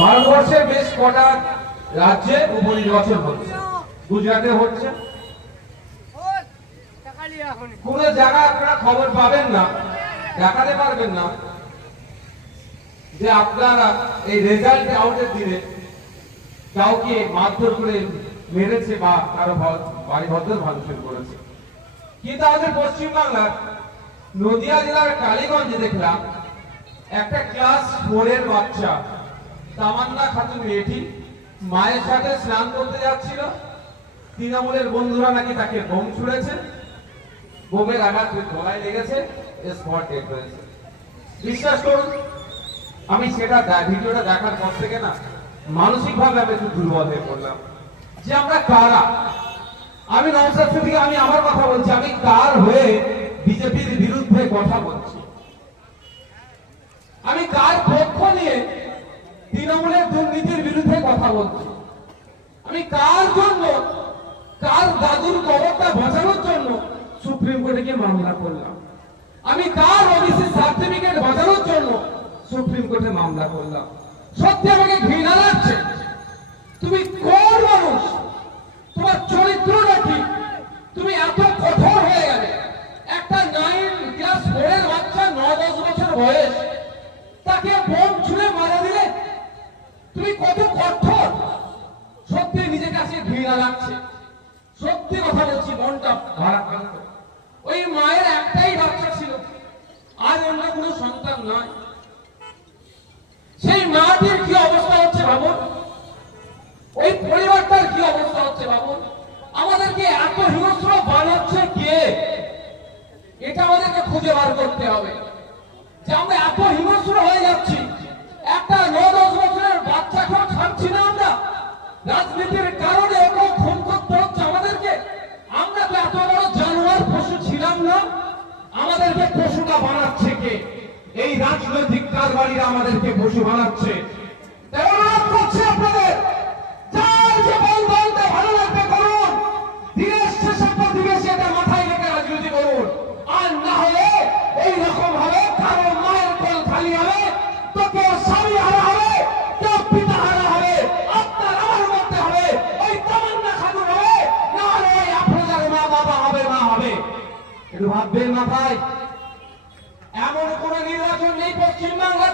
ভারতবর্ষের বেশ কটা রাজ্যে উপনির্বাচন হচ্ছে। গুজরাটে হচ্ছে, কোন জায়গায় আপনারা খবর পাবেন না, দেখাতে পারবেন না যে আপনারা এই রেজাল্ট আউটের দিনে কাউকে মারধর করে মেরেছে বা কারো বাড়ি ভদ্র ভাঙচুর করেছে। কিন্তু আমাদের পশ্চিমবাংলার নদিয়া জেলার কালীগঞ্জে দেখলাম একটা ক্লাস 4 এর বাচ্চা তামান্না খাতুন মেয়েটি মায়ের সাথে স্নান করতে যাচ্ছিল। তৃণমূলের বন্ধুরা নাকি তাকে বোম ছুড়েছে, বোমের আঘাত গলায় লেগেছে, স্পট ডেথ হয়েছে। বিশ্বাস করুন, আমি সেটা ভিডিওটা দেখার পর থেকে না মানসিক ভাবে আমি একটু দুর্বল হয়ে পড়লাম যে আমরা কারা। আমি নওশাদ সিদ্দিকী, আমি আমার কথা বলছি, আমি কার হয়ে বিজেপির বিরুদ্ধে কথা বলছি, আমি কার পক্ষ নিয়ে তৃণমূলের দুর্নীতির বিরুদ্ধে কথা বলছি, আমি কার জন্য, কার দাদুর কবরটা বাঁচানোর জন্য সুপ্রিম কোর্টে গিয়ে মামলা করলাম, আমি কার ওবিসি সার্টিফিকেট বাঁচানোর জন্য সুপ্রিম কোর্টে মামলা করলাম। সত্যি আমাকে ঘৃণা লাগছে। তুমি কোন মানুষ, তোমার চরিত্রটা কি, তুমি এত কঠোর হয়ে গেলে? একটা 9 ক্লাস 4 এর বাচ্চা, 9-10 বছর বয়স, তাকে বোম ছুঁড়ে মারা দিলে তুমি কত কঠোর। সত্যি নিজের কাছে ঘৃণা লাগছে, সত্যি কথা বলছি, মনটা ভারাক্রান্ত। ওই মায়ের একটাই বাচ্চা ছিল, আর অন্য কোনো সন্তান নয়। সেই মাটির কি অবস্থা হচ্ছে ভাবুন, ওই পরিবারটার কি অবস্থা হচ্ছে ভাবুন। আমাদেরকে এত হিংস্র বানাচ্ছে কে? এটা আমাদেরকে খুঁজে বার করতে হবে যে আমরা এত হিংস্র হয়ে যাচ্ছি। একটা 9-10 বছরের বাচ্চাকেও ছাড়ছি না আমরা, রাজনীতির কারণে ওকে খুন করতে হচ্ছে আমাদেরকে। আমরা তো এত বড় জানোয়ার পশু ছিলাম না, আমাদেরকে পশুটা বানাচ্ছে কে? এই রাজনৈতিক কারবারিরা আমাদেরকে পশু বানাচ্ছে। অনুরোধ করছি আপনাদের, যার যে বলতে ভালো লাগবে করুন, দিনের শেষে প্রতিবেশী এটা মাথায় রেখে রাজনীতি করুন। আর না হলে এইরকম হবে, কারো মায়ের কোল খালি হবে, তো কেউ স্বামী হারা হবে, কেউ পিতা হারা হবে, আপনার আমার মধ্যে হবে ওই তামান্না খাতুন হবে, না হলে ওই আফরোজার মা বাবা হবে, মা হবে। একটু ভাববেন মাথায়, এমন কোন নির্বাচন নেই পশ্চিমবাংলার